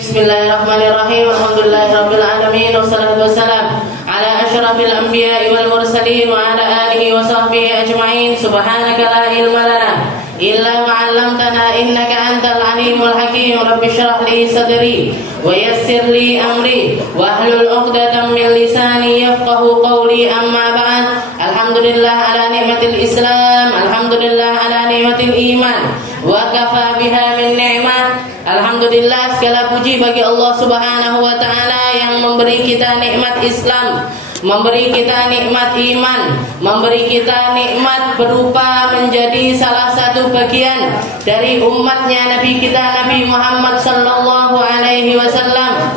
Bismillahirrahmanirrahim. Alhamdulillahirabbil alamin wassalatu wassalam ala asyrafil anbiya'i wal mursalin wa ala alihi wa sahbihi ajma'in. Subhanaka la ilma lana illa ma 'allamtana innaka antal alimul hakim. Rabbi shrah li sadri wa yassir li amri wa hlul 'uqdatam min lisani yafqahu qawli. Amma ba'd. Alhamdulillah ala nikmatil Islam, alhamdulillah ala nikmatil iman, wa kafa biha min ni'mah. Alhamdulillah, segala puji bagi Allah Subhanahu wa taala yang memberi kita nikmat Islam, memberi kita nikmat iman, memberi kita nikmat berupa menjadi salah satu bagian dari umatnya Nabi kita Nabi Muhammad sallallahu alaihi wasallam,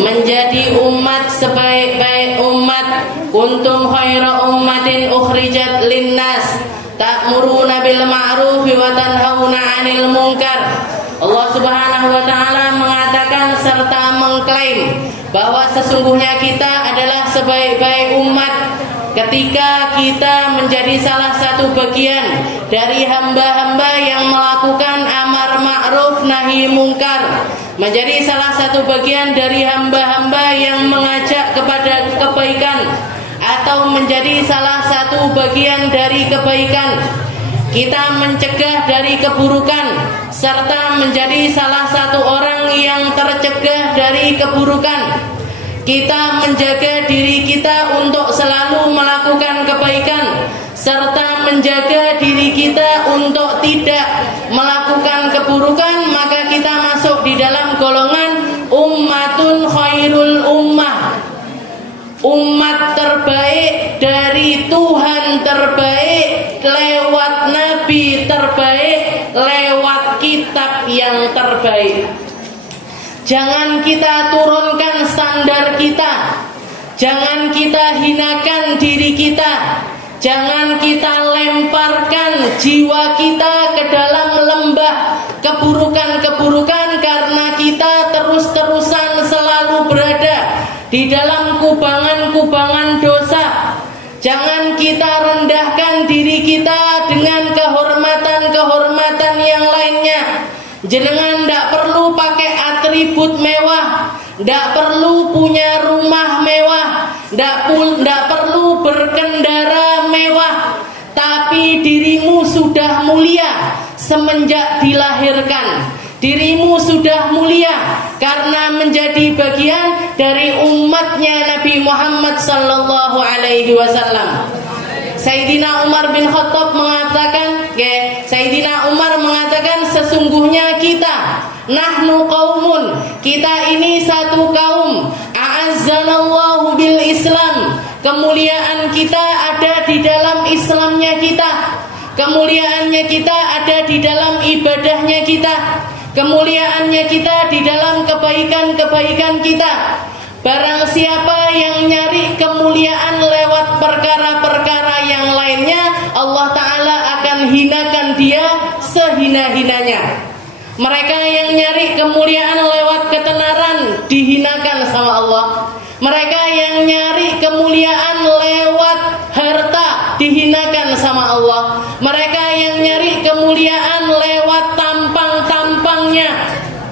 menjadi umat sebaik-baik umat. Kuntum khaira ummatin ukhrijat linnas ta'muruna bil ma'ruf wa tanhauna 'anil munkar. Allah Subhanahu wa taala mengatakan serta mengklaim bahwa sesungguhnya kita adalah sebaik-baik umat ketika kita menjadi salah satu bagian dari hamba-hamba yang melakukan amar ma'ruf nahi mungkar, menjadi salah satu bagian dari hamba-hamba yang mengajak kepada kebaikan, atau menjadi salah satu bagian dari kebaikan. Kita mencegah dari keburukan, serta menjadi salah satu orang yang tercegah dari keburukan. Kita menjaga diri kita untuk selalu melakukan kebaikan, serta menjaga diri kita untuk tidak melakukan keburukan. Maka kita masuk di dalam golongan ummatun khairul ummah, umat terbaik dari Tuhan terbaik, lewat Nabi terbaik, lewat kitab yang terbaik. Jangan kita turunkan standar kita, jangan kita hinakan diri kita, jangan kita lemparkan jiwa kita ke dalam lembah keburukan-keburukan, karena kita terus-terusan selalu berada di dalam kubangan-kubangan dosa. Jangan kita rendahkan diri kita dengan kehormatan-kehormatan yang lainnya. Jenengan tidak perlu pakai atribut mewah, tidak perlu punya rumah mewah, tidak perlu berkendara mewah, tapi dirimu sudah mulia semenjak dilahirkan. Dirimu sudah mulia karena menjadi bagian dari umatnya Nabi Muhammad sallallahu alaihi wasallam. Sayyidina Umar bin Khattab mengatakan, Sayyidina Umar mengatakan, sesungguhnya kita, nahnu qaumun, kita ini satu kaum, a'azzanallahu bil Islam, kemuliaan kita ada di dalam Islamnya kita, kemuliaannya kita ada di dalam ibadahnya kita, kemuliaannya kita di dalam kebaikan-kebaikan kita. Barang siapa yang nyari kemuliaan lewat perkara-perkara yang lainnya, Allah Ta'ala akan hinakan dia sehina-hinanya. Mereka yang nyari kemuliaan lewat ketenaran dihinakan sama Allah. Mereka yang nyari kemuliaan lewat harta dihinakan sama Allah. Mereka yang nyari kemuliaan lewat tampang-tampangnya,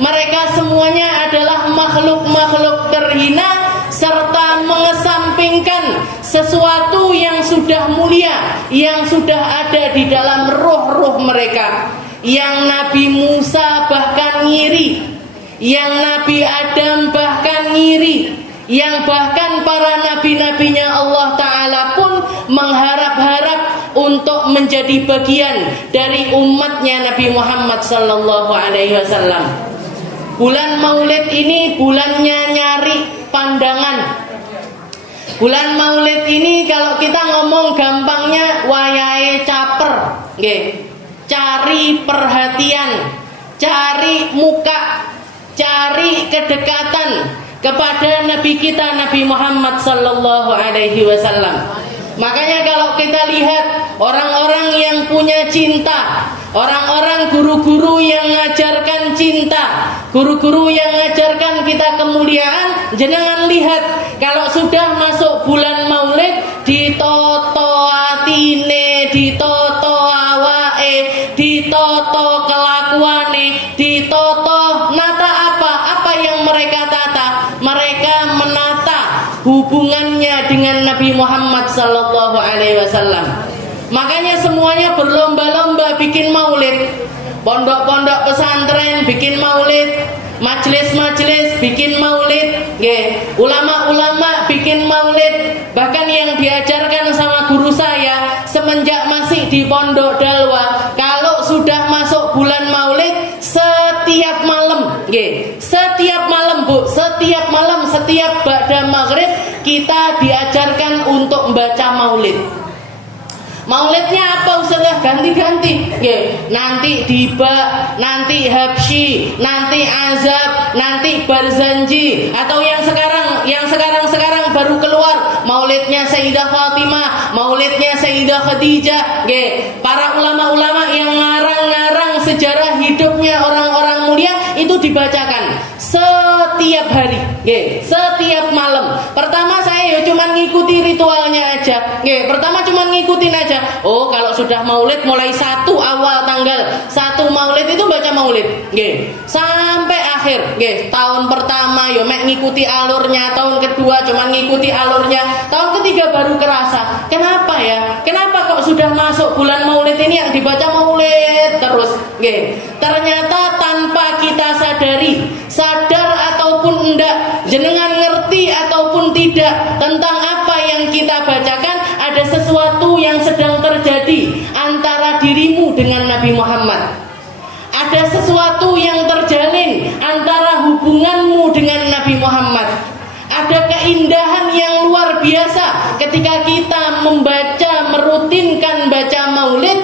mereka semuanya adalah makhluk-makhluk terhina, serta mengesampingkan sesuatu yang sudah mulia, yang sudah ada di dalam ruh-ruh mereka. Yang Nabi Musa bahkan ngiri, yang Nabi Adam bahkan ngiri, yang bahkan para nabi-nabinya Allah Ta'ala pun mengharap-harap untuk menjadi bagian dari umatnya Nabi Muhammad sallallahu alaihi wasallam. Bulan Maulid ini bulannya nyari pandangan. Bulan Maulid ini kalau kita ngomong gampangnya wayahe caper, nggih. Cari perhatian, cari muka, cari kedekatan kepada Nabi kita Nabi Muhammad sallallahu alaihi wasallam. Makanya kalau kita lihat orang-orang yang punya cinta, orang-orang guru-guru yang mengajarkan cinta, guru-guru yang mengajarkan kita kemuliaan, jenengan lihat kalau sudah masuk bulan Maulid, ditoto atine, ditoto awake, ditoto kelakuane, ditoto nata apa yang hubungannya dengan Nabi Muhammad sallallahu alaihi wasallam. Makanya semuanya berlomba-lomba bikin maulid. Pondok-pondok pesantren bikin maulid, majelis-majelis bikin maulid, ulama-ulama bikin maulid. Bahkan yang diajarkan sama guru saya semenjak masih di Pondok Dalwa, kalau sudah masuk bulan maulid, setiap malam, setiap malam Bu, setiap malam, setiap ba'da maghrib kita diajarkan untuk membaca maulid. Maulidnya apa Ustazah? Ganti-ganti. Nanti Diba, nanti Habsyi, nanti Azab, nanti Barzanji, atau yang sekarang baru keluar maulidnya Sayyidah Fatimah, maulidnya Sayyidah Khadijah. Para ulama-ulama yang ngarang-ngarang sejarah hidupnya orang-orang mulia itu dibacakan setiap hari, setiap malam. Pertama saya cuma ngikuti ritualnya aja. Pertama cuma ngikutin aja. Oh, kalau sudah maulid mulai 1 awal tanggal 1 maulid itu baca maulid. Sampai akhir. Tahun pertama yo mek ngikuti alurnya, tahun kedua cuma ngikuti alurnya, tahun ketiga baru kerasa. Kenapa ya? Kenapa kok sudah masuk bulan maulid ini yang dibaca maulid terus? Ternyata tanpa kita sadari, sadar ataupun enggak, jenengan ngerti ataupun tidak tentang apa yang kita bacakan, ada sesuatu yang sedang terjadi antara dirimu dengan Nabi Muhammad. Ada sesuatu yang terjalin antara hubunganmu dengan Nabi Muhammad. Ada keindahan yang luar biasa ketika kita membaca, merutinkan baca maulid.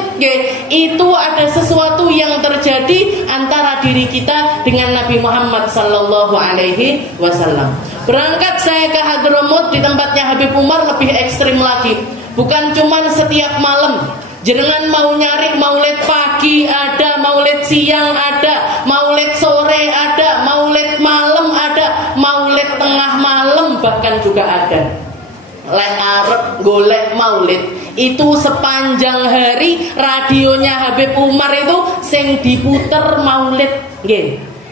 Itu ada sesuatu yang terjadi antara diri kita dengan Nabi Muhammad sallallahu alaihi wasallam. Berangkat saya ke Hadramut di tempatnya Habib Umar lebih ekstrim lagi. Bukan cuma setiap malam. Jenengan mau nyari maulid pagi ada, maulid siang ada, maulid sore ada, maulid malam ada, maulid tengah malam bahkan juga ada. Lek arep golek maulid itu sepanjang hari radionya Habib Umar itu sing diputer maulid.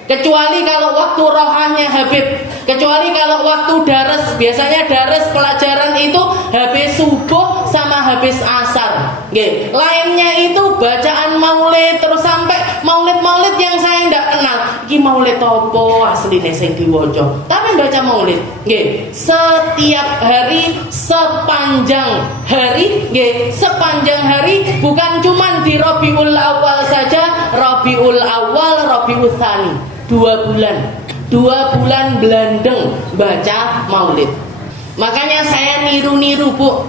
Kecuali kalau waktu rohahnya Habib, kecuali kalau waktu dares, biasanya dares pelajaran itu habis subuh sama habis asar. Lainnya itu bacaan maulid terus sampai maulid-maulid yang saya tidak kenal. Iki maulid opo asline sing diwoco, tapi baca maulid. Setiap hari sepanjang hari, sepanjang hari, bukan cuma di Rabiul Awal saja, Rabiul Awal, Rabiul Tsani. 2 bulan belandeng baca maulid. Makanya saya niru-niru Bu,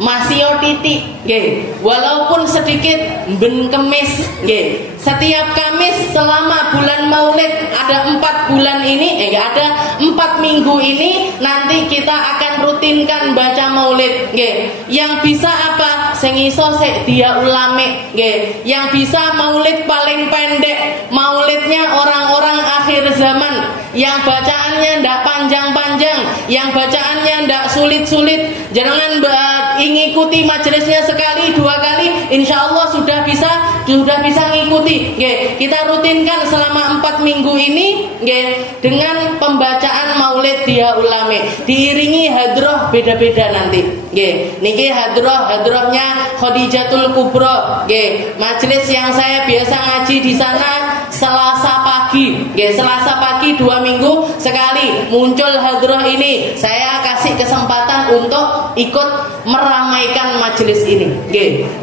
masih titik, walaupun sedikit ben kemis, setiap Kamis selama bulan maulid ada 4 bulan ini, ada 4 minggu ini nanti kita akan rutinkan baca maulid. Yang bisa apa? Sing iso sik dia ulame, yang bisa maulid paling pendek, maulidnya orang-orang akhir zaman, yang bacaannya ndak panjang-panjang, yang bacaannya ndak sulit-sulit. Jangan ngikuti majelisnya sekali 2 kali, insya Allah sudah bisa ngikuti. Kita rutinkan selama 4 minggu ini dengan pembacaan maulid dia ulame, diiringi hadroh beda-beda nanti. Niki hadrohnya Khadijatul Kubro. Majelis yang saya biasa ngaji di sana Selasa pagi. Selasa pagi 2 minggu sekali muncul hadroh ini. Saya kasih kesempatan untuk ikut meramaikan majelis ini.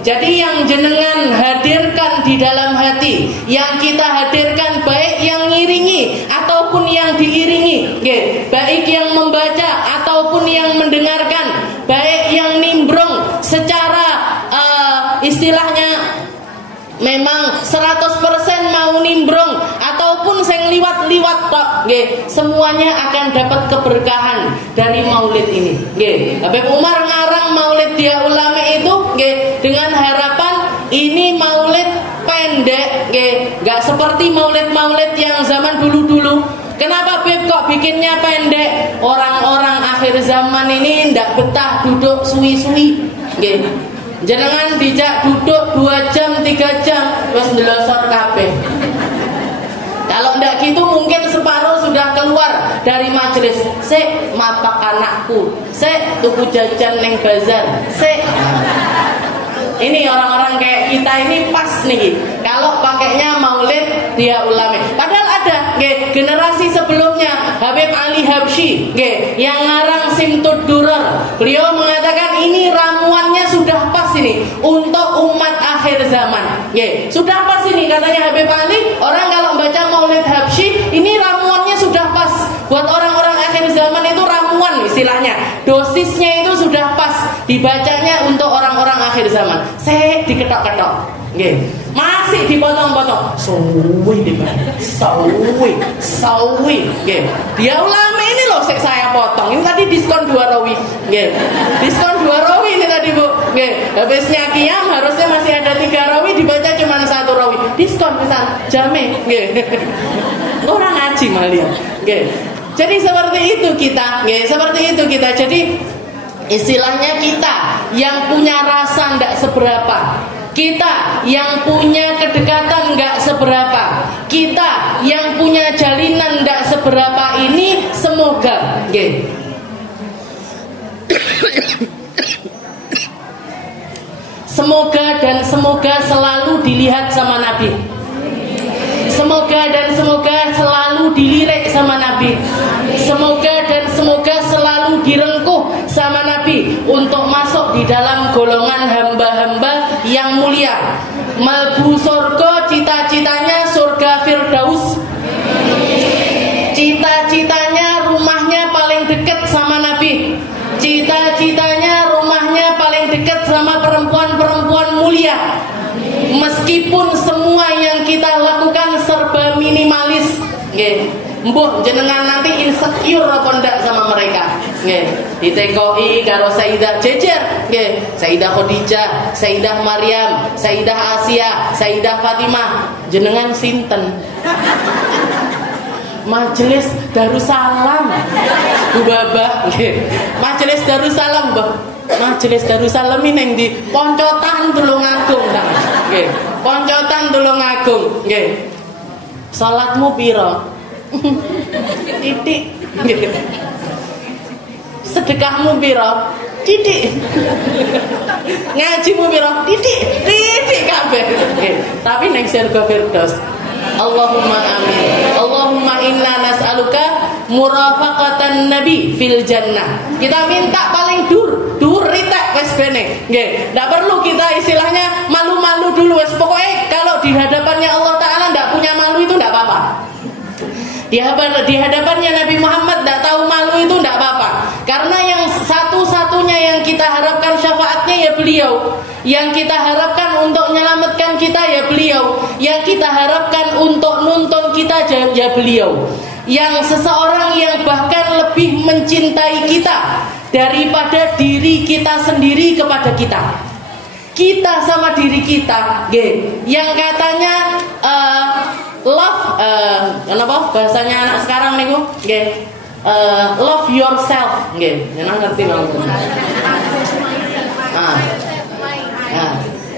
Jadi yang jenengan hadirkan di dalam hati, yang kita hadirkan baik yang ngiringi ataupun yang diiringi, baik yang membaca ataupun yang mendengarkan, baik yang nimbrung secara istilahnya memang 100% mau nimbrung ataupun sing liwat-liwat tok, semuanya akan dapat keberkahan dari maulid ini. Habib Umar ngarang maulid dia ulama itu dengan harapan ini maulid pendek, gak seperti maulid-maulid yang zaman dulu-dulu. Kenapa Beb kok bikinnya pendek? Orang-orang akhir zaman ini ndak betah duduk suwi-suwi. Jangan dijak duduk 2 jam 3 jam wis ndelosor kabeh. Kalau ndak gitu mungkin separuh sudah keluar dari majelis majelis, sik mapak anakku, sik tuku jajan neng bazar, sik. Ini orang-orang kayak kita ini pas nih. Kalau pakainya maulid dia ulama. Padahal ada generasi sebelumnya Habib Ali Habsyi yang ngarang Simtud Durar. Beliau mengatakan ini ramuannya sudah pas ini untuk umat akhir zaman. Sudah pas ini katanya Habib Ali. Orang kalau baca maulid Habsyi ini ramuannya sudah pas. Buat orang-orang akhir zaman itu ramuan istilahnya. Dosisnya itu sudah pas dibacanya untuk orang-orang akhir zaman. Saya diketok-ketok, masih dipotong-potong, sawi, dia ulama ini loh, saya potong. Ini tadi diskon 2 rawi, diskon 2 rawi ini tadi bu, habisnya qiyam harusnya masih ada 3 rawi, dibaca cuma 1 rawi, diskon misal, jamin, orang ngaji malah, jadi seperti itu kita, jadi istilahnya kita yang punya rasa ndak seberapa, kita yang punya kedekatan nggak seberapa, kita yang punya jalinan ndak seberapa ini semoga, semoga dan semoga selalu dilihat sama Nabi. Semoga dan semoga selalu dilirik sama Nabi. Semoga dan semoga selalu direngkuh sama Nabi untuk masuk di dalam golongan hamba-hamba yang mulia. Melbu surga, cita-citanya surga Firdaus. Cita-citanya rumahnya paling dekat sama Nabi. Cita-citanya rumahnya paling dekat sama perempuan-perempuan mulia. Meskipun semua yang kita lakukan serba minimalis, mbuh jenengan nanti insecure apa ndak sama mereka, ditekoi karo Sayyidah jejer, Sayyidah Khadijah, Sayyidah Maryam, Sayyidah Asia, Sayyidah Fatimah, jenengan sinten? Majelis Darussalam, Bu Baba, Majelis Darussalam, Mbah. Majelis Darussalam ini yang di Poncotan Tulungagung, Poncotan Tulungagung, salatmu piro? Titik. Sedekahmu piro? Titik. Ngajimu piro? Titik kabeh. Tapi ning surga Firdaus. Allahumma amin. Allahumma inna nas'aluka murafaqatan nabi fil jannah. Kita minta paling dur ritek wis bene. Nggih, ndak perlu kita istilahnya malu-malu dulu wis. Pokoknya kalau di hadapannya Allah taala ndak punya malu itu ndak apa-apa. Di hadapannya Nabi Muhammad ndak tahu malu itu ndak apa-apa. Karena yang satu-satunya yang kita harapkan syafaatnya ya beliau. Yang kita harapkan untuk menyelamatkan kita ya beliau. Yang kita harapkan untuk nuntun kita ya beliau. Yang seseorang yang bahkan lebih mencintai kita daripada diri kita sendiri kepada kita. Kita sama diri kita, yang katanya love, kenapa bahasanya anak sekarang nih, love yourself, jangan ngerti bang.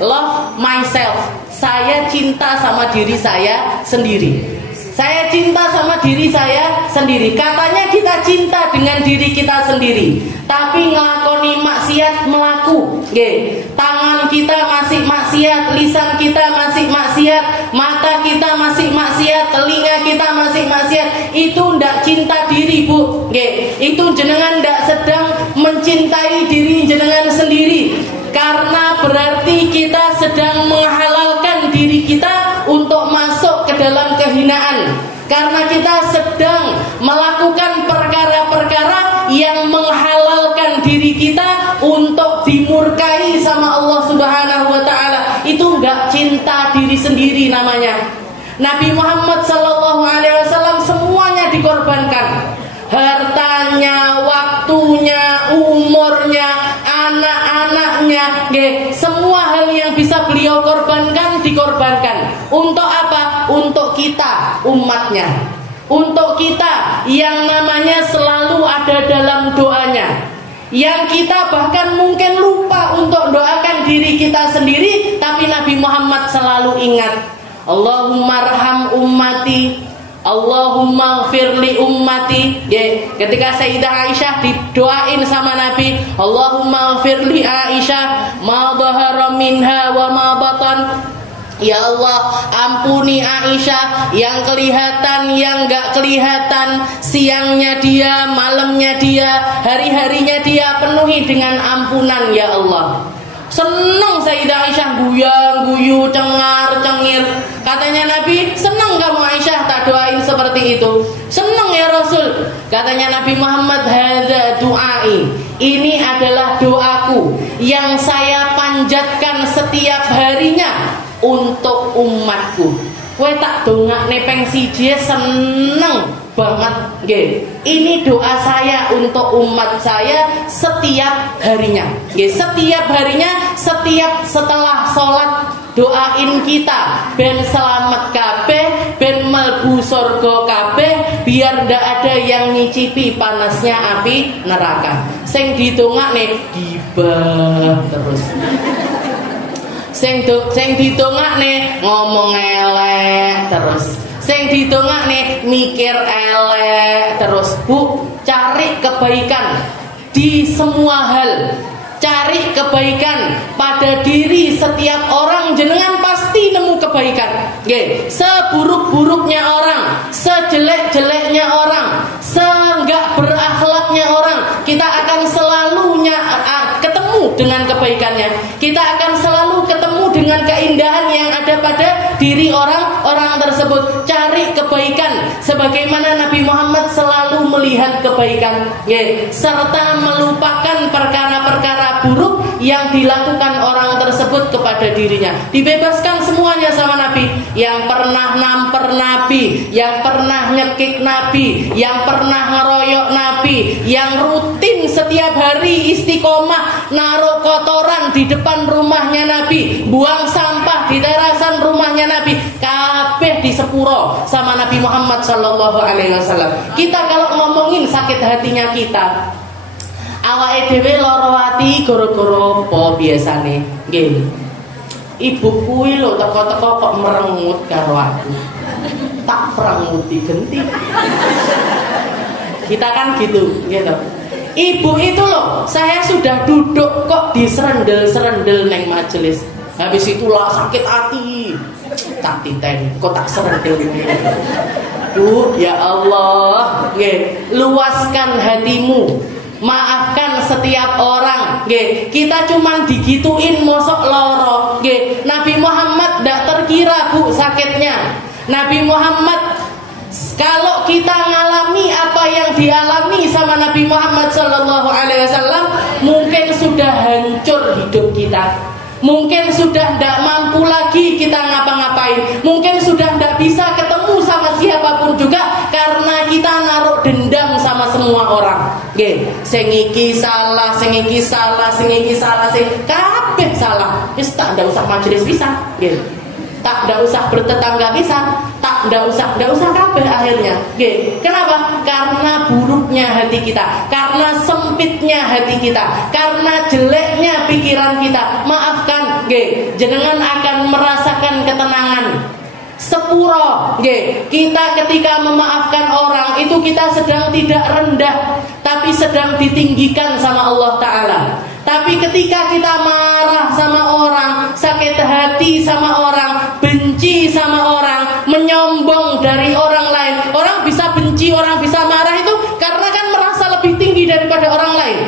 Love myself, saya cinta sama diri saya sendiri. Saya cinta sama diri saya sendiri. Katanya kita cinta dengan diri kita sendiri, tapi ngelakoni maksiat melaku. Tangan kita masih maksiat, lisan kita masih maksiat, mata kita masih maksiat, telinga kita masih maksiat. Itu ndak cinta diri, Bu. Itu jenengan ndak sedang mencintai diri jenengan sendiri. Karena berarti kita sedang menghalalkan diri kita untuk masuk ke dalam kehinaan. Karena kita sedang melakukan perkara-perkara yang menghalalkan diri kita untuk dimurkai sama Allah Subhanahu wa taala. Itu enggak cinta diri sendiri namanya. Nabi Muhammad sallallahu alaihi wasallam semuanya dikorbankan. Hartanya, waktunya, umurnya, anak-anaknya, semua hal yang bisa beliau korbankan dikorbankan. Untuk apa? Untuk kita, umatnya. Untuk kita yang namanya selalu ada dalam doanya. Yang kita bahkan mungkin lupa untuk doakan diri kita sendiri, tapi Nabi Muhammad selalu ingat, Allahumma arham ummati Allahumma firli ummati. Ketika Sayyidah Aisyah didoain sama Nabi, Allahumma firli Aisyah ma dhahara minha wa ma batan. Ya Allah, ampuni Aisyah yang kelihatan, yang gak kelihatan, siangnya dia, malamnya dia, hari-harinya dia, penuhi dengan ampunan ya Allah. Senang Sayyidah Aisyah guyang-guyu, cengar-cengir. Katanya Nabi, senang kamu Aisyah tak doain seperti itu? Senang ya Rasul. Katanya Nabi Muhammad, hadza du'ai. Ini adalah doaku yang saya panjatkan setiap harinya untuk umatku. Kowe tak dongakne ping 1 seneng banget nggih. Ini doa saya untuk umat saya setiap harinya. Nggih, setiap harinya, setiap setelah sholat doain kita ben selamat kabeh, ben mlebu surga kabeh, biar ndak ada yang nyicipi panasnya api neraka. Sing didongakne gibah terus. Sing didongakne ngomong elek terus. Sing didongakne mikir elek terus. Bu, cari kebaikan di semua hal. Cari kebaikan pada diri setiap orang, jenengan pasti nemu kebaikan. Nggih, seburuk-buruknya orang, sejelek-jeleknya orang, seenggak berakhlaknya orang, kita akan selalu ketemu dengan kebaikannya. Kita akan selalu ketemu dengan keindahan yang ada pada diri orang-orang tersebut. Cari kebaikan sebagaimana Nabi Muhammad selalu melihat kebaikan, serta melupakan perkara-perkara buruk yang dilakukan orang tersebut kepada dirinya. Dibebaskan semuanya sama Nabi. Yang pernah namper Nabi, yang pernah nyekik Nabi, yang pernah ngeroyok Nabi, yang rutin setiap hari istiqomah naruh kotoran di depan rumahnya Nabi, buang sampah di terasan rumahnya Nabi, kabeh disepuro sama Nabi Muhammad sallallahu alaihi wasallam. Kita kalau ngomongin sakit hatinya kita, awake dhewe lara ati gara-gara apa biasane? Nggih. Ibu kuwi lho teko-teko kok merengut karo aku. Tak perenguti genti. Kita kan gitu. Ibu itu loh, saya sudah duduk kok diserendel-serendel neng majelis. Habis itulah sakit hati. Tak titen, kok tak serendel ini. Bu, ya Allah, luaskan hatimu. Maafkan setiap orang, kita cuman digituin mosok loro, Nabi Muhammad tidak terkira bu sakitnya. Nabi Muhammad, kalau kita ngalami apa yang dialami sama Nabi Muhammad Sallallahu Alaihi Wasallam, mungkin sudah hancur hidup kita. Mungkin sudah tidak mampu lagi kita ngapa-ngapain. Mungkin sudah tidak bisa ketemu sama siapapun juga karena kita naruh dendam sama semua orang. Sing iki salah, sing iki salah, sing iki salah, sing kabeh salah. Wis tak ndak usah majelis bisa. Tak ndak usah bertetangga bisa. Tak ndak usah kabeh akhirnya. Kenapa? Karena buruknya hati kita, karena sempitnya hati kita, karena jeleknya pikiran kita. Maafkan, jenengan akan merasakan ketenangan. Sepuro, kita ketika memaafkan orang itu kita sedang tidak rendah, tapi sedang ditinggikan sama Allah Ta'ala. Tapi ketika kita marah sama orang, sakit hati sama orang, benci sama orang, menyombong dari orang lain, orang bisa benci, orang bisa marah itu karena kan merasa lebih tinggi daripada orang lain.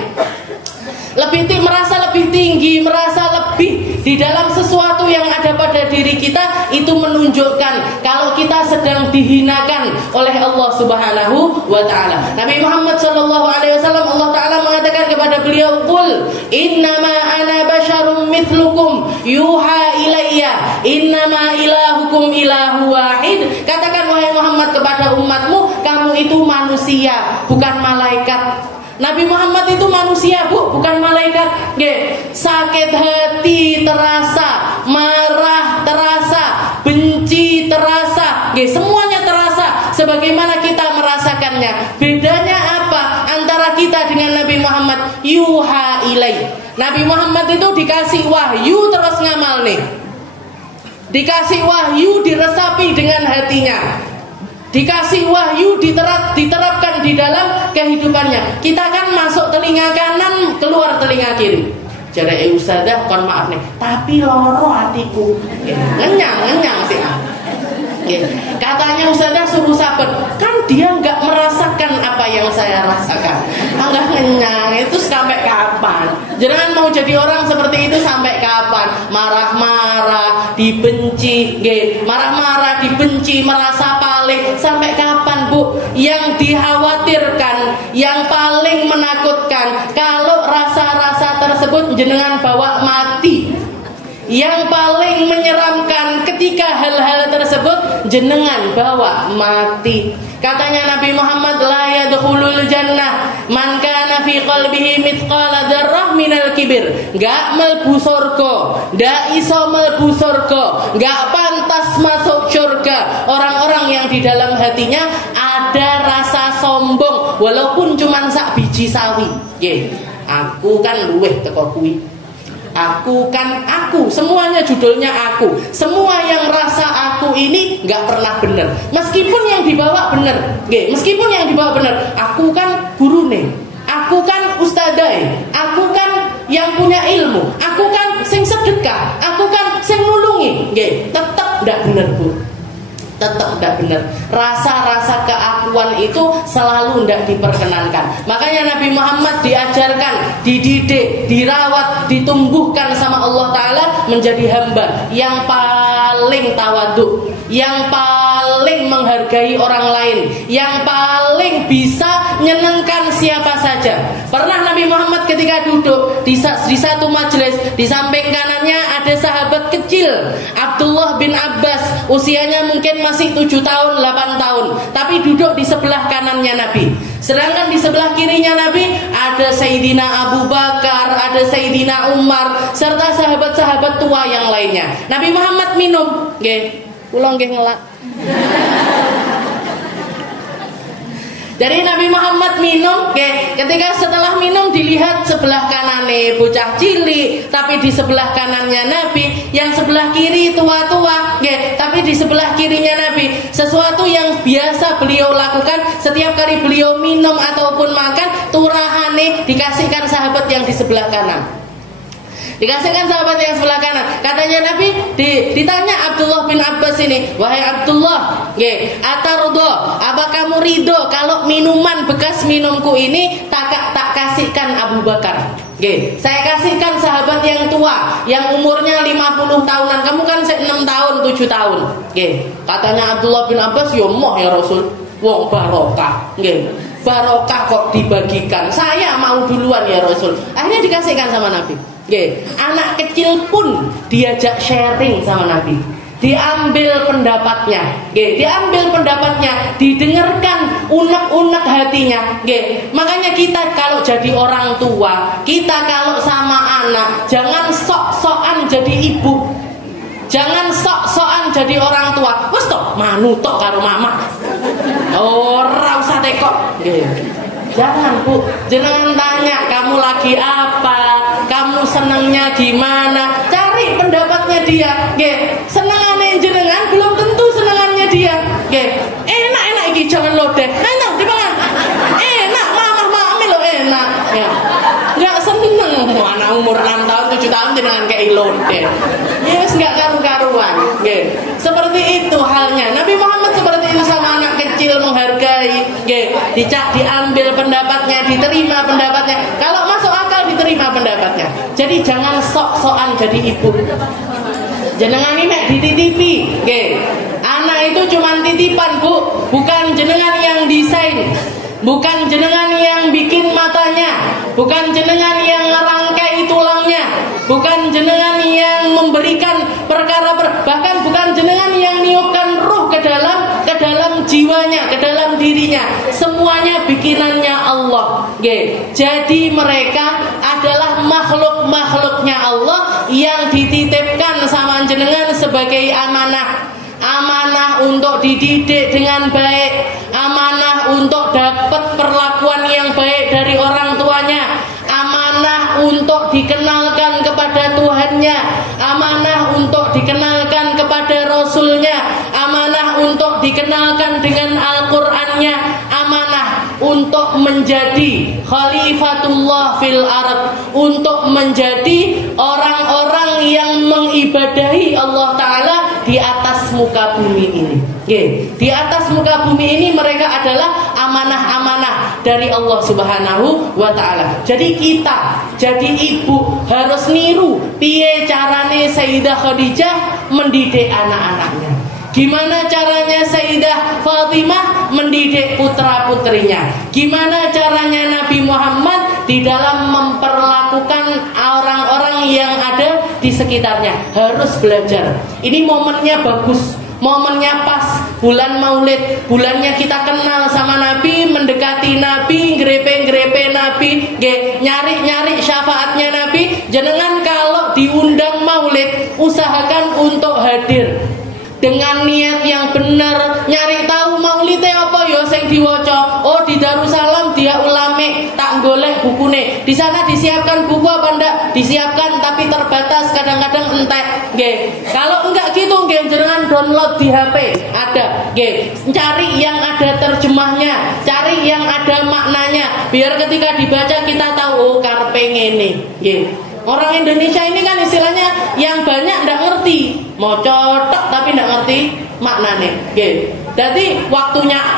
Merasa lebih tinggi, merasa lebih di dalam sesuatu yang ada pada diri kita, itu menunjukkan kalau kita sedang dihinakan oleh Allah Subhanahu wa Ta'ala. Nabi Muhammad sallallahu alaihi wasallam, Allah Ta'ala mengatakan kepada beliau, "Qul innama ana basyarum mithlukum yuha ilayya innama ilahukum ilahu wahid." Katakan wahai Muhammad kepada umatmu, kamu itu manusia, bukan malaikat. Nabi Muhammad itu manusia bu, bukan malaikat. Sakit hati terasa, marah terasa, benci terasa, semuanya terasa sebagaimana kita merasakannya. Bedanya apa antara kita dengan Nabi Muhammad? Yuha ilai. Nabi Muhammad itu dikasih wahyu terus ngamal nih. Dikasih wahyu diresapi dengan hatinya. dikasih wahyu, diterapkan di dalam kehidupannya. Kita kan masuk telinga kanan, keluar telinga kiri. Jadi ustazah, kon maaf nih, tapi loro hatiku. Ngenyang sih. Katanya ustazah suruh sabar, kan dia nggak merasakan apa yang saya rasakan. Nggak ngenyang, itu sampai kapan? Jangan mau jadi orang seperti itu sampai kapan? Marah-marah, dibenci, marah-marah, dibenci, merasa paling. Sampai kapan, Bu? Yang dikhawatirkan, yang paling menakutkan, kalau rasa-rasa tersebut jenengan bawa mati. Yang paling menyeramkan ketika hal-hal tersebut jenengan bawa mati. Katanya Nabi Muhammad, la yadkhulul jannah man kana fi qalbihi mithqala dzarrah minal kibir. Enggak mlebu surga, ndak iso mlebu surga, enggak pantas masuk surga orang-orang yang di dalam hatinya ada rasa sombong walaupun cuma sak biji sawi. Nggih, aku kan luweh teko kuwi. Aku kan aku, semuanya judulnya aku. Semua yang rasa aku ini nggak pernah benar. Meskipun yang dibawa benar, meskipun yang dibawa benar. Aku kan gurune, aku kan ustadai, aku kan yang punya ilmu, aku kan sing sedekah, aku kan sing nulungi. Tetap nggak benar, Bu. Tetap tidak benar. Rasa-rasa keakuan itu selalu tidak diperkenankan. Makanya Nabi Muhammad diajarkan, dididik, dirawat, ditumbuhkan sama Allah Ta'ala menjadi hamba yang paling tawadhu, yang paling menghargai orang lain, yang paling bisa menyenangkan siapa saja. Pernah Nabi Muhammad ketika duduk di satu majelis, di samping kanannya ada sahabat kecil Abdullah bin Abbas, usianya mungkin masih 7 tahun, 8 tahun, tapi duduk di sebelah kanannya Nabi. Sedangkan di sebelah kirinya Nabi ada Sayyidina Abu Bakar, ada Sayyidina Umar, serta sahabat-sahabat tua yang lainnya. Nabi Muhammad minum, kula nggih ngelak. Jadi Nabi Muhammad minum, ketika setelah minum dilihat sebelah kanannya bocah cilik, tapi di sebelah kanannya Nabi, yang sebelah kiri tua-tua, tapi di sebelah kirinya Nabi. Sesuatu yang biasa beliau lakukan setiap kali beliau minum ataupun makan, turahane dikasihkan sahabat yang di sebelah kanan. Dikasihkan sahabat yang sebelah kanan. Katanya Nabi, ditanya Abdullah bin Abbas ini, wahai Abdullah, atardo, apa kamu ridho kalau minuman bekas minumku ini tak kasihkan Abu Bakar? Saya kasihkan sahabat yang tua, yang umurnya 50 tahunan. Kamu kan 6 tahun, 7 tahun. Katanya Abdullah bin Abbas, ya moh ya Rasul, wong barokah. Barokah kok dibagikan. Saya mau duluan ya Rasul. Akhirnya dikasihkan sama Nabi. Anak kecil pun diajak sharing sama Nabi, diambil pendapatnya, didengarkan unek-unek hatinya. Makanya kita kalau jadi orang tua, kita kalau sama anak, jangan sok-sokan jadi ibu, jangan sok-sokan jadi orang tua. Wes tok manutok karo mama, ora usah tekok. Jangan, Bu, jangan tanya kamu lagi apa, kamu senangnya gimana. Cari pendapatnya dia. Senengannya jenengan belum tentu senengannya dia. Enak iki jangan lodeh. Enak dipangan. Enak mami lo enak. Enggak seneng anak umur 6 tahun, 7 tahun jenengan kayak lodeh. Yes, enggak karu-karuan. Seperti itu halnya. Nabi Muhammad seperti itu sama anak kecil, menghargai, diambil pendapatnya, diterima pendapatnya. Kalau masuk akal diterima pendapatnya. Jadi jangan sok-sokan jadi ibu. Jenengan ini dititipi, anak itu cuma titipan, Bu, bukan jenengan yang desain, bukan jenengan yang bikin matanya, bukan jenengan yang ngerangkai tulangnya, bukan jenengan yang memberikan perkara, bahkan bukan jenengan yang niupkan ruh ke dalam jiwanya, ke dalam dirinya. Semuanya bikinannya Allah. Jadi mereka adalah makhluk-makhluknya Allah yang dititipkan sama jenengan sebagai amanah. Amanah untuk dididik dengan baik, amanah untuk dapat perlakuan yang baik dari orang tuanya, amanah untuk dikenalkan kepada Tuhannya, amanah untuk dikenalkan kepada Rasulnya, amanah untuk dikenalkan dengan Al-Qur'annya amanah untuk menjadi khalifatullah fil ard, untuk menjadi orang-orang yang mengibadahi Allah Ta'ala di atas muka bumi ini. Di atas muka bumi ini mereka adalah amanah-amanah dari Allah Subhanahu wa Ta'ala. Jadi kita, jadi ibu harus niru piye carane Sayyidah Khadijah mendidik anak-anaknya. Gimana caranya Sayyidah Fatimah mendidik putra-putrinya. Gimana caranya Nabi Muhammad di dalam memperlakukan orang-orang yang ada di sekitarnya. Harus belajar. Ini momennya bagus, momennya pas, bulan Maulid, bulannya kita kenal sama Nabi, mendekati Nabi, grepe-grepe Nabi, nyari-nyari syafaatnya Nabi. Jenengan kalau diundang Maulid, usahakan untuk hadir dengan niat yang benar, nyari tahu maulidnya apa ya sing diwaca. Oh, di Darussalam dia ulame, tak golek bukune. Di sana disiapkan buku apa ndak? Disiapkan tapi terbatas, kadang-kadang entek. Nggih. Kalau enggak gitu nggih jenengan download di HP, ada. Nggih. Cari yang ada terjemahnya, cari yang ada maknanya, biar ketika dibaca kita tahu oh karepe ngene. Nggih. Orang Indonesia ini kan istilahnya yang banyak ndak ngerti, mau cotok tapi ndak ngerti maknanya. Jadi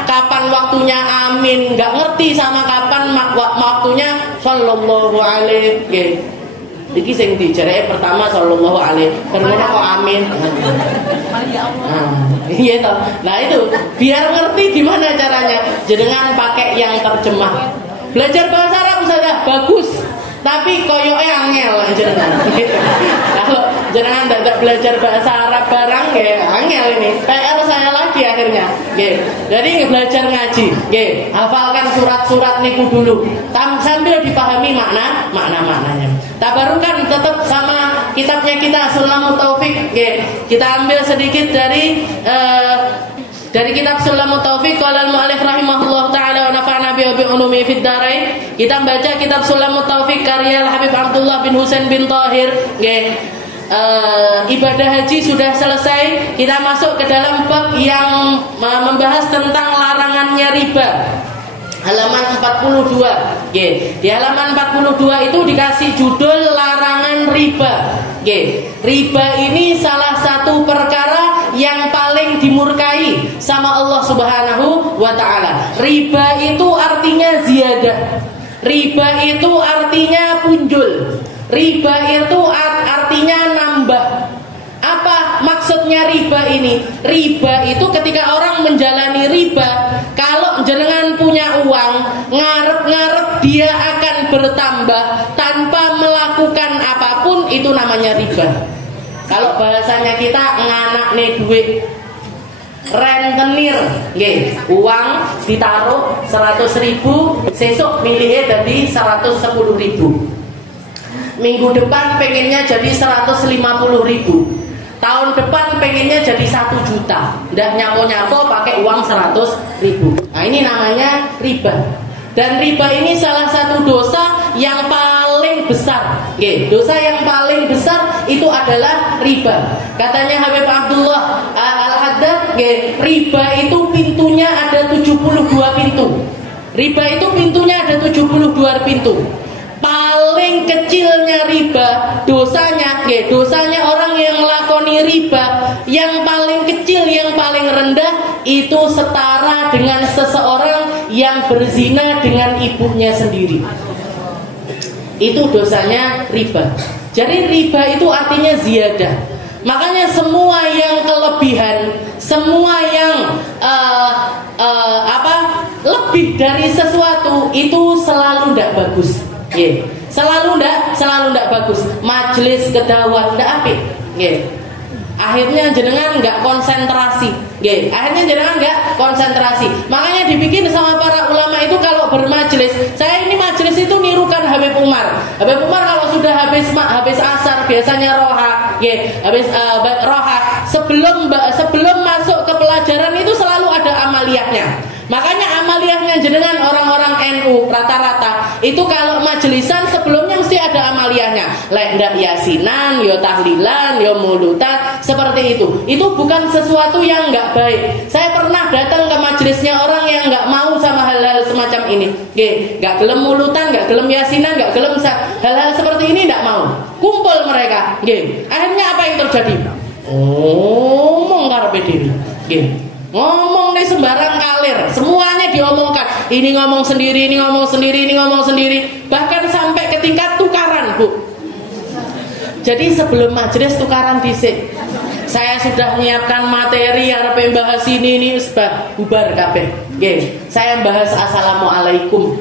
kapan waktunya amin nggak ngerti, sama kapan waktunya sallallahu alaihi. Iki sing dijareke pertama sallallahu alaihi, karena kok amin. Iya toh. Nah itu biar ngerti gimana caranya. Jenengan pakai yang terjemah. Belajar bahasa Arab saja bagus. Tapi koyoke angel jenengan. Kalau jenengan tidak belajar bahasa Arab barang ya angel ini. PR saya lagi akhirnya. Jadi belajar ngaji. Hafalkan surat-surat niku dulu. Sambil dipahami makna-maknanya. Tabarukan tetap sama kitabnya kita Sulamut Taufik. Kita ambil sedikit dari kitab Sulamut Taufik qala al-mu'allif rahimahullah taala wa nafa'na bi ulumi fid dharain. Kita baca kitab Sulamut Taufik karya Habib Abdullah bin Husain bin Tahir. Ibadah haji sudah selesai. Kita masuk ke dalam bab yang membahas tentang larangannya riba. Halaman 42. Di halaman 42 itu dikasih judul larangan riba. Riba ini salah satu perkara yang paling dimurkai sama Allah Subhanahu wa Ta'ala. Riba itu artinya ziyadah. Riba itu artinya punjul. Riba itu artinya nambah. Apa maksudnya riba ini? Riba itu ketika orang menjalani riba, kalau jenengan punya uang, ngarep-ngarep dia akan bertambah tanpa melakukan apapun, itu namanya riba. Kalau bahasanya kita nganakne duit, rentenir, uang ditaruh 100.000, sesuk milihnya jadi 110.000. Minggu depan pengennya jadi 150.000. Tahun depan pengennya jadi 1 juta. Ndak nyapo-nyapo pakai uang 100.000. Nah ini namanya riba. Dan riba ini salah satu dosa yang paling besar. Dosa yang paling besar itu adalah riba. Katanya Habib Abdullah Al-Haddad, riba itu pintunya ada 72 pintu. Riba itu pintunya ada 72 pintu. Paling kecilnya riba dosanya, dosanya orang yang lakoni riba yang paling kecil, yang paling rendah itu setara dengan seseorang yang berzina dengan ibunya sendiri. Itu dosanya riba. Jadi riba itu artinya ziyadah. Makanya semua yang kelebihan, semua yang lebih dari sesuatu itu selalu tidak bagus. Selalu ndak bagus. Majelis kedawat ndak apik. Akhirnya jenengan nggak konsentrasi. Akhirnya jenengan nggak konsentrasi. Makanya dibikin sama para ulama itu kalau bermajelis. Saya ini majelis itu nirukan Habib Umar. Habib Umar kalau sudah habis asar biasanya roha. Habis roha sebelum masuk ke pelajaran itu selalu ada amaliyahnya. Makanya amaliyahnya jenengan orang-orang NU rata-rata itu kalau majelisan sebelumnya mesti ada amaliyahnya. Lek ndak yasinan, yo tahlilan, yo mulutan, seperti itu. Itu bukan sesuatu yang nggak baik. Saya pernah datang ke majelisnya orang yang nggak mau sama hal-hal semacam ini. Nggak gelem mulutan, nggak gelem yasinan, nggak gelem hal-hal seperti ini, nggak mau. Kumpul mereka. Akhirnya apa yang terjadi? Ngomong karepe dhewe. Ngomong nih sembarang kalir, semuanya diomongkan. Ini ngomong sendiri, ini ngomong sendiri, ini ngomong sendiri. Bahkan sampai ke tingkat tukaran, Bu. Jadi sebelum majelis tukaran dhisik. Saya sudah menyiapkan materi arep bahas ini bubar kabeh. Saya bahas assalamualaikum.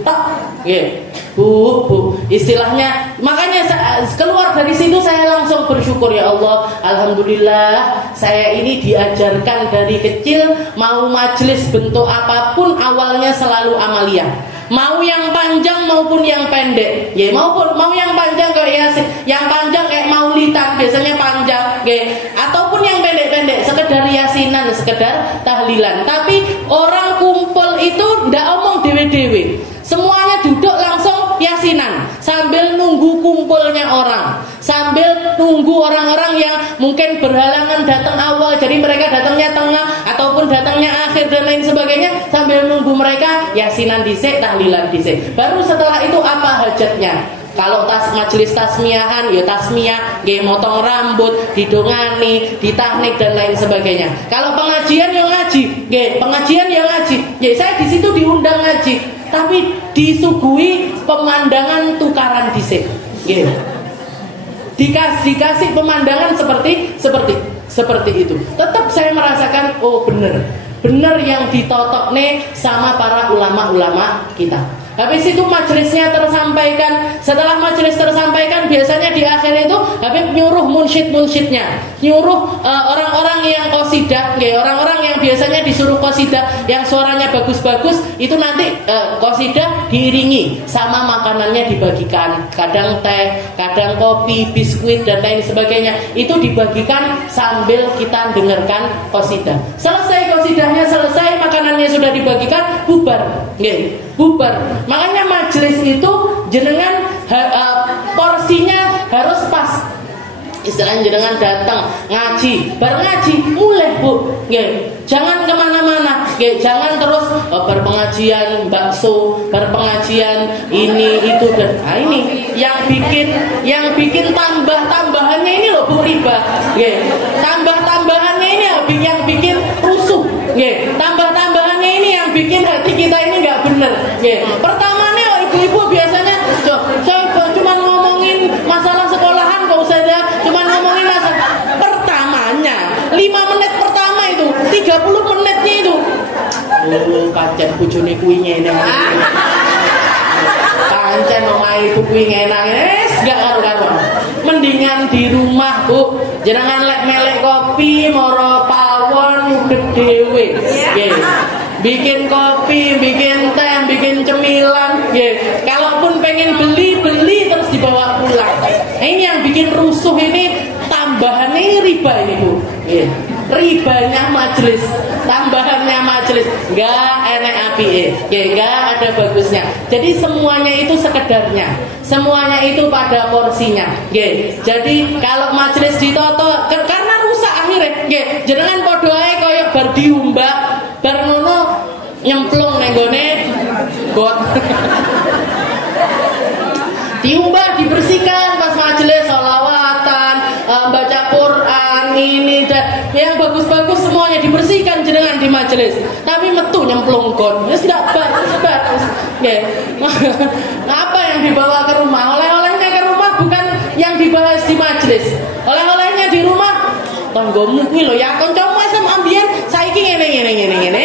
Bu, istilahnya, makanya keluar dari situ saya langsung bersyukur, ya Allah, alhamdulillah saya ini diajarkan dari kecil mau majelis bentuk apapun awalnya selalu amaliyah. Mau yang panjang maupun yang pendek, mau yang panjang kayak yang panjang kayak maulidan biasanya panjang, ataupun yang pendek-pendek sekedar yasinan, sekedar tahlilan. Tapi orang kumpul itu ndak omong dewe-dewe, semuanya duduk langsung yasinan sambil nunggu kumpulnya orang, sambil nunggu orang-orang yang mungkin berhalangan datang awal, jadi mereka datangnya tengah ataupun datangnya akhir dan lain sebagainya, sambil nunggu mereka yasinan dhisik, tahlilan dhisik. Baru setelah itu apa hajatnya? Kalau majelis tasmiahan, ya tasmiah, motong rambut, didongani, ditahnik dan lain sebagainya. Kalau pengajian ya ngaji, pengajian ya ngaji. Saya di situ diundang ngaji, tapi disuguhi pemandangan tukaran dhisik. Dikasih pemandangan seperti itu. Tetap saya merasakan, oh benar yang ditotok nih sama para ulama-ulama kita. Habis itu majelisnya tersampaikan. Setelah majelis tersampaikan, biasanya di akhir itu Habib nyuruh munsyid-munsyidnya, nyuruh orang-orang yang qasidah, orang-orang yang biasanya disuruh qasidah yang suaranya bagus-bagus, itu nanti qasidah diiringi sama makanannya dibagikan. Kadang teh, kadang kopi, biskuit dan lain sebagainya. Itu dibagikan sambil kita dengarkan qasidah. Selesai qasidahnya, selesai makanannya sudah dibagikan, bubar. Bubar. Makanya majelis itu jenengan porsinya harus pas. Istilahnya jenengan datang ngaji, bar ngaji mulai, Bu. Jangan kemana-mana. Jangan terus berpengajian bakso, berpengajian ini itu dan ini yang bikin tambah-tambahannya ini loh, Bu, riba. Tambah-tambahannya ini yang bikin rusuh. Tambah-tambahannya ini yang bikin hati kita ini nggak bener. Pertama nih ibu-ibu biasanya saya cuma ngomongin masalah sekolahan, kok Ustazah cuma ngomongin masalah pertamanya 5 menit pertama itu 30 menitnya itu pancen bojone kuwi ngene pancen omahe ibu kuwi enak gak karo-karo. Mendingan di rumah, Bu, jenengan lek melek kopi moro pawon udah dhewe. Bikin kopi, bikin teh, bikin cemilan. Kalaupun pengen beli terus dibawa pulang. Ini yang bikin rusuh ini, tambahannya ini riba ini, Bu. Ribanya majelis, tambahannya majelis, nggak enak api, nggak ada bagusnya. Jadi semuanya itu sekedarnya, semuanya itu pada porsinya. Jadi kalau majelis ditoto, karena rusak akhirnya. Jenengan podo ae koyo bar diumbak, bar ngono nyemplung nenggone got. Diubah, dibersihkan pas majelis, sholawatan, baca Quran, ini dan yang bagus-bagus semuanya dibersihkan jenengan di majelis. Tapi metu nyemplung got, wis ndak bagus. Apa yang dibawa ke rumah? Oleh-olehnya ke rumah bukan yang dibahas di majelis. Oleh-olehnya di rumah tanggomu kuwi lho ya, kancamu wis ambiyen saiki ngene.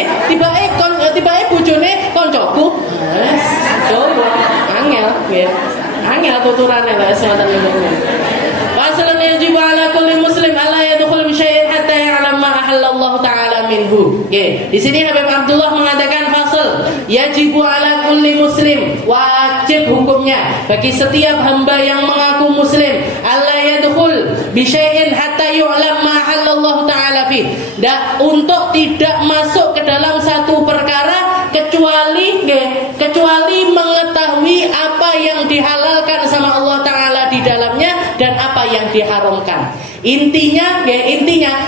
Tibae bojone kancaku. Wes, coba angel nggih. Angel tuturane lho sematan ngene. Wasallan yajibu ala kulli muslim alla yadkhul bi syai'in hatta ya'lam ma ahallallahu ta'ala minhu. Di sini Habib Abdullah mengatakan fasal yajibu ala kulli muslim, wajib hukumnya bagi setiap hamba yang mengaku muslim, alla yadkhul bi syai'in hatta yu'lam ma ahallallahu ta'ala fi. Untuk tidak masuk ke dalam satu perkara kecuali mengetahui apa yang dihalalkan sama Allah Ta'ala di dalamnya diharamkan. Intinya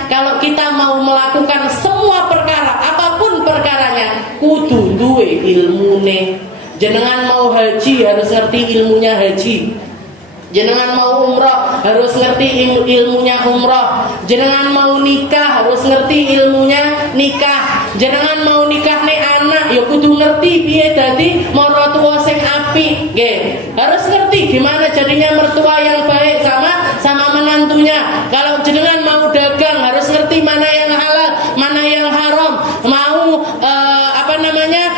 kalau kita mau melakukan semua perkara, apapun perkaranya, kudu duwe ilmune. Jenengan mau haji harus ngerti ilmunya haji. Jenengan mau umrah harus ngerti ilmunya umrah. Jenengan mau nikah harus ngerti ilmunya nikah. Jenengan mau nikah nih anak ya kudu ngerti piye dadi maratuwa sing apik, nggih. Harus ngerti gimana jadinya mertua yang baik sama menantunya. Kalau jenengan mau dagang harus ngerti mana yang halal, mana yang haram. Mau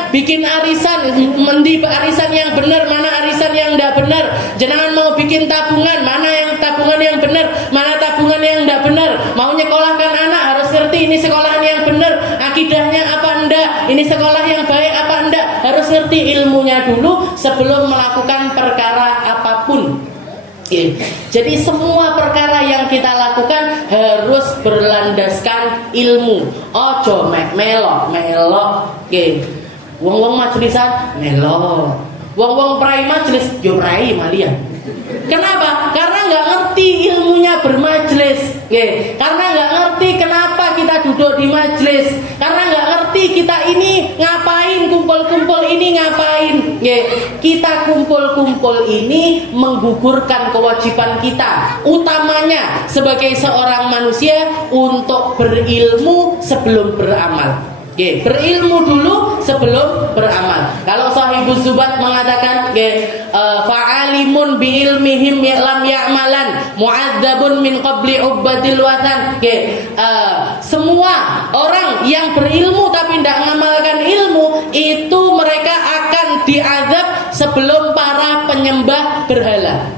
bikin arisan, mendi arisan yang benar, mana arisan yang enggak benar. Jenengan mau bikin tabungan, mana yang tabungan yang benar, mana tabungan yang enggak benar. Mau nyekolahkan anak harus ngerti ini sekolahan yang benar, akidahnya apa enggak, ini sekolah yang baik apa enggak. Harus ngerti ilmunya dulu sebelum melakukan perkara apapun. Jadi semua perkara yang kita lakukan harus berlandaskan ilmu. Ojo melok. Nggih. Wong-wong majelisan melo. Wong-wong prai majelis yo prai malian. Kenapa? Karena nggak ngerti ilmunya bermajelis. Karena nggak ngerti kenapa kita duduk di majelis. Karena nggak ngerti kita ini ngapain, kumpul-kumpul ini ngapain. Kita kumpul-kumpul ini menggugurkan kewajiban kita, utamanya sebagai seorang manusia untuk berilmu sebelum beramal. Berilmu dulu sebelum beramal. Kalau Sahibuz Zubat mengatakan fa'alimun bi ilmihim lam ya'malan mu'adzabun min qabli ubadil wathan. Semua orang yang berilmu tapi tidak mengamalkan ilmu itu mereka akan diazab sebelum para penyembah berhala.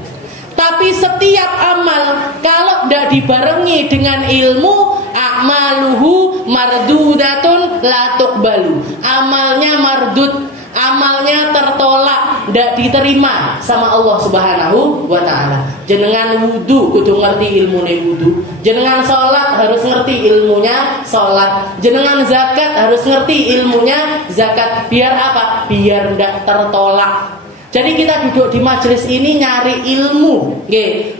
Tapi setiap amal kalau tidak dibarengi dengan ilmu, amaluhu mardudatun la tuqbalu. Amalnya mardud, amalnya tertolak, tidak diterima sama Allah Subhanahu wa taala. Jenengan wudu kudu ngerti ilmune wudu. Jenengan salat harus ngerti ilmunya salat. Jenengan zakat harus ngerti ilmunya zakat. Biar apa? Biar tidak tertolak. Jadi kita duduk di majelis ini nyari ilmu,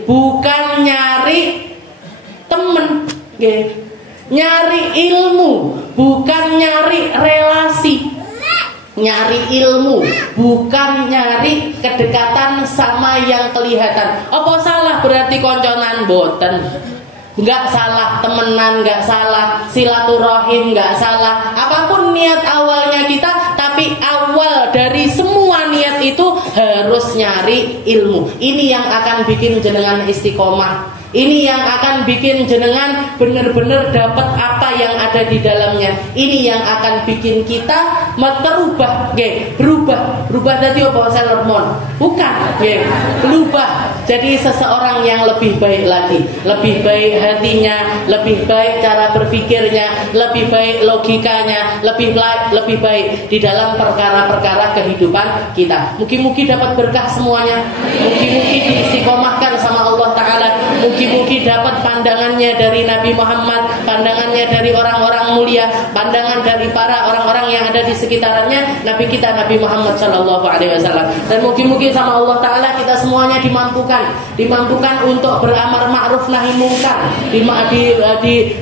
bukan nyari temen, nyari ilmu, bukan nyari relasi. Nyari ilmu, bukan nyari kedekatan sama yang kelihatan. Apa salah berarti konconan boten? Enggak salah, temenan enggak salah, silaturahim enggak salah. Apapun niat awalnya kita, tapi awal dari semua niat itu harus nyari ilmu. Ini yang akan bikin jenengan istiqomah. Ini yang akan bikin jenengan benar-benar dapat apa yang ada di dalamnya. Ini yang akan bikin kita terubah, berubah tadi apa Sailor-Moon? Bukan, berubah jadi seseorang yang lebih baik lagi, lebih baik hatinya, lebih baik cara berpikirnya, lebih baik logikanya, lebih baik di dalam perkara-perkara kehidupan kita. Mungkin dapat berkah semuanya, mungkin diistiqomahkan sama Allah Taala. Mungkin dapat pandangannya dari Nabi Muhammad, pandangannya dari orang-orang mulia, pandangan dari para orang-orang yang ada di sekitarannya Nabi kita Nabi Muhammad sallallahu alaihi wasallam. Dan mungkin sama Allah taala kita semuanya dimampukan untuk beramar ma'ruf nahi munkar,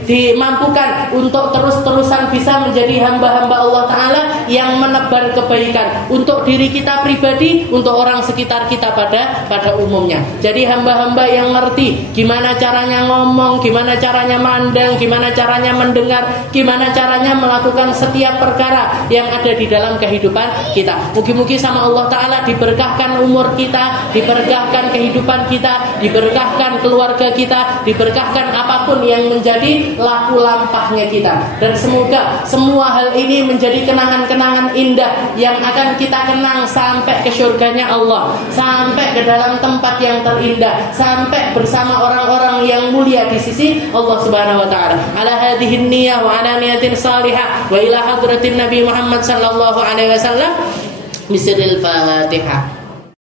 dimampukan untuk terus-terusan bisa menjadi hamba-hamba Allah taala yang menebar kebaikan untuk diri kita pribadi, untuk orang sekitar kita pada umumnya. Jadi hamba-hamba yang ngerti gimana caranya ngomong, gimana caranya mandang, gimana caranya mendengar, gimana caranya melakukan setiap perkara yang ada di dalam kehidupan kita. Mungkin sama Allah Ta'ala diberkahkan umur kita, diberkahkan kehidupan kita, diberkahkan keluarga kita, diberkahkan apapun yang menjadi laku lampahnya kita. Dan semoga semua hal ini menjadi kenangan-kenangan indah yang akan kita kenang sampai ke surganya Allah, sampai ke dalam tempat yang terindah, sampai bersama orang-orang yang mulia di sisi Allah Subhanahu wa taala. Ala hadhihi niyyah wa ala niyatin salihah wa ila hadratin Nabi Muhammad sallallahu alaihi wasallam. Bismillahil Fatihah.